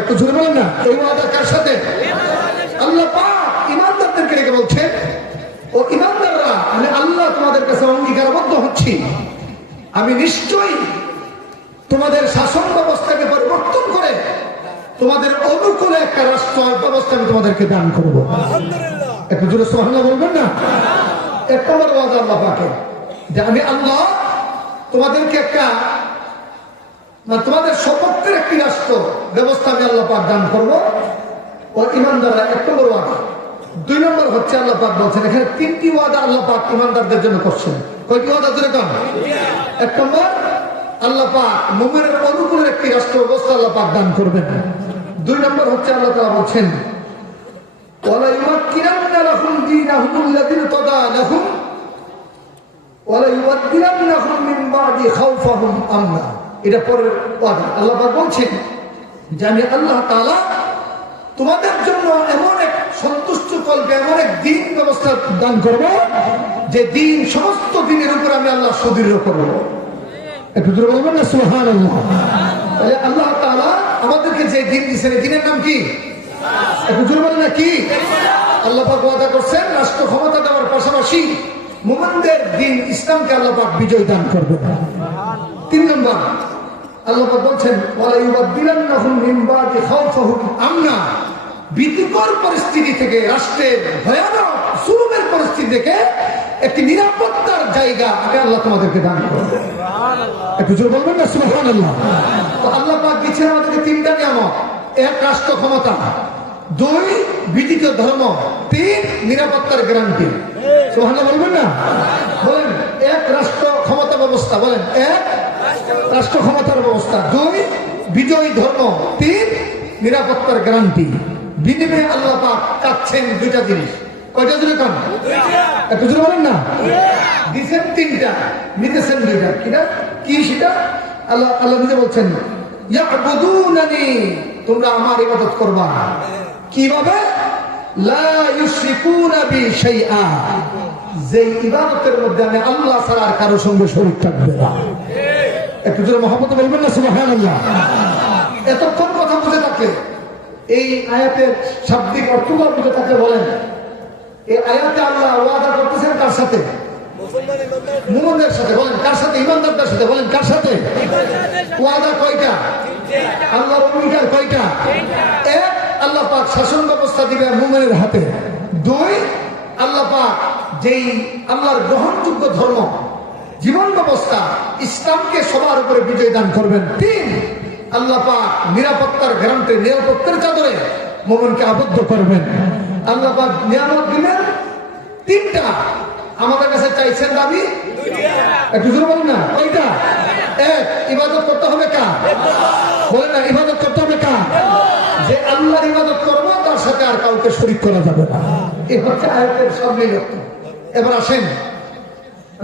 একটু জোরে বলেন না। এই ওয়াদা কার সাথে? আল্লাহ পাক ইমানদারদেরকে রেখে বলছে ও ইমানদাররা আমি আল্লাহ তোমাদের কাছে অঙ্গীকারবদ্ধ হচ্ছি। আমি নিশ্চয়ই তোমাদের শাসন ব্যবস্থাকে পরিবর্তন করে তোমাদের অনুকূলে একটা রাষ্ট্র ব্যবস্থা আমি তোমাদেরকে দান করব। একটু জোরে সোহানা বলবেন না? এক নম্বর ওয়াদা আল্লাহ পাকে যে আমি আল্লাহ তোমাদেরকে একটা মানে তোমাদের সপক্ষের একটি রাষ্ট্র ব্যবস্থা আমি আল্লাহ পাক দান করব। ও ইমানদাররা এক নম্বর ওয়াদা। দুই নম্বর হচ্ছে আল্লাহ পাক বলছেন, এখানে তিনটি ওয়াদা আল্লাহ পাক ইমানদারদের জন্য করছেন। কয়টি ওয়াদা ধরে কম এক নম্বর, আল্লাহ পাক মোমেনের অনুকূলের একটি রাষ্ট্র ব্যবস্থা আল্লাহ পাক দান করবেন। দুই নম্বর হচ্ছে আল্লাহ তাআলা বলছেন আমনা এটা পরের আল্লাহ বলছেন যে আমি আল্লাহ তাআলা তোমাদের জন্য এমন এক সন্তুষ্ট কল্পে, এমন এক দিন ব্যবস্থা দান করব যে দিন সমস্ত দিনের উপর আমি আল্লাহ সুদৃঢ় করব। একটু দূরে বলবেন না? সুহান আল্লাহ তাআলা আমাদেরকে যে দিন দিচ্ছেন এই দিনের নাম কি? একটু বলেন না, কি? আল্লাহ ওয়াদা করছেন রাষ্ট্র ক্ষমতা দেওয়ার পাশাপাশি মুমিনদের দিন ইসলামকে আল্লাহ পাক বিজয় দান করবেন। তিন নম্বর আল্লাহ বলছেন ওয়ালা ইউবাদদিলান্নাহুম বাদি খাউফিহিম। আমনা ভীতিকর পরিস্থিতি থেকে রাষ্ট্রের ভয়ানক জুলুমের পরিস্থিতি থেকে একটি নিরাপত্তার জায়গা আল্লাহ তোমাদেরকে দান করবে একটু জোর বলবেন না? সুবহানাল্লাহ। তো আল্লাহ পাক দিচ্ছেন আমাদেরকে তিনটা নিয়ামত। এক রাষ্ট্র ক্ষমতা। দুই বিদিত ধর্ম। তিন নিরাপত্তার গ্যারান্টি। সুবহানাল্লাহ বলবেন না? বলেন এক রাষ্ট্র ক্ষমতা ব্যবস্থা। বলেন এক রাষ্ট্র ক্ষমতার ব্যবস্থা। দুই বিজয়ী ধর্ম। তিন নিরাপত্তার গ্যারান্টি। বিনিময়ে আল্লাহ পাক চাচ্ছেন দুইটা জিনিস। কয়টা জুড়ে কাম একটু জুড়ে বলেন না। দিচ্ছেন তিনটা নিতেছেন দুইটা। কিনা কি সেটা? আল্লাহ আল্লাহ নিজে বলছেন তোমরা আমার ইবাদত করবা কীভাবে? ইবাদতের মধ্যে আমি আল্লাহ ছাড়া আর কারও সঙ্গে শরীক থাকবে না। একটু জোরে মহাব্বত বলবেন না? সুবহানাল্লাহ। এতক্ষণ কথা বুঝে থাকলে এই আয়াতের শাব্দিক অর্থগুলো বুঝে থাকলে বলেন। এই আয়াতে আল্লাহ ওয়াদা করতেছেন কার সাথে? মুমনদের সাথে। বলেন, কার সাথে? ইমানদারদের সাথে। বলেন, কার সাথে? ওয়াদা কয়টা? কয়টা? এক, আল্লাহ পাক শাসন ব্যবস্থা দিবে মুমেনের হাতে। দুই, আল্লাহ পাক যেই আল্লাহর গ্রহণযোগ্য ধর্ম জীবন ব্যবস্থা ইসলামকে সবার উপরে বিজয় দান করবেন। তিন, আল্লাহ পাক নিরাপত্তার গ্যারান্টি, নিরাপত্তার চাদরে মোমনকে আবদ্ধ করবেন। আল্লাহ পাক নিয়ামত দিবেন। তিনটা, আমাদের কাছে চাইছেন দাবি? একটু জোরে বলুন না ওইটা এক, ইবাদত করতে হবে কা বলেন না, ইবাদত করতে হবে কা যে আল্লাহর ইবাদত করব, তার সাথে আর কাউকে শরিক করা যাবে না। এ হচ্ছে আয়তের সব নিরক্ত এবার আসেন।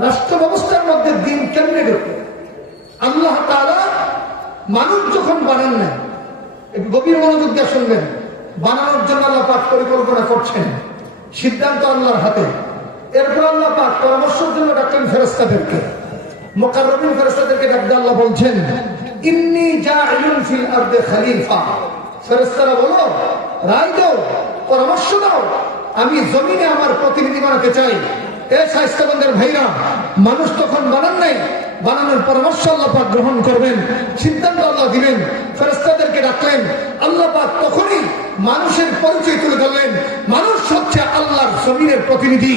রাষ্ট্র ব্যবস্থার মধ্যে দিন কেমনে ঢুকে আল্লাহ তাআলা মানুষ যখন বানান না একটু গভীর মনোযোগ দিয়ে শুনবেন। বানানোর জন্য আল্লাহ পাক পরিকল্পনা করছেন। সিদ্ধান্ত আল্লাহর হাতে। এরপর আল্লাহ পাক পরামর্শের জন্য ডাকলেন ফেরেস্তাদেরকে মোকাররবিন ফেরেস্তাদেরকে ডাকতে আল্লাহ বলছেন, ইন্নি জাইলুন ফিল আরদে খলিফা। ফেরেস্তারা বলো রায় দাও, পরামর্শ দাও। আমি জমিনে আমার প্রতিনিধি বানাতে চাই। ভাইরা, মানুষ তখন বানান নাই, বানানোর পরামর্শ আল্লাপাক গ্রহণ করবেন, সিদ্ধান্ত আল্লাহ দিবেন ফেরস্তাদেরকে ডাকলেন আল্লাপাক তখনই মানুষের পরিচয় তুলে ধরলেন, মানুষ হচ্ছে আল্লাহর জমিনের প্রতিনিধি,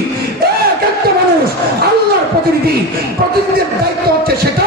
এক একটা মানুষ আল্লাহর প্রতিনিধি, প্রতিনিধির দায়িত্ব হচ্ছে সেটা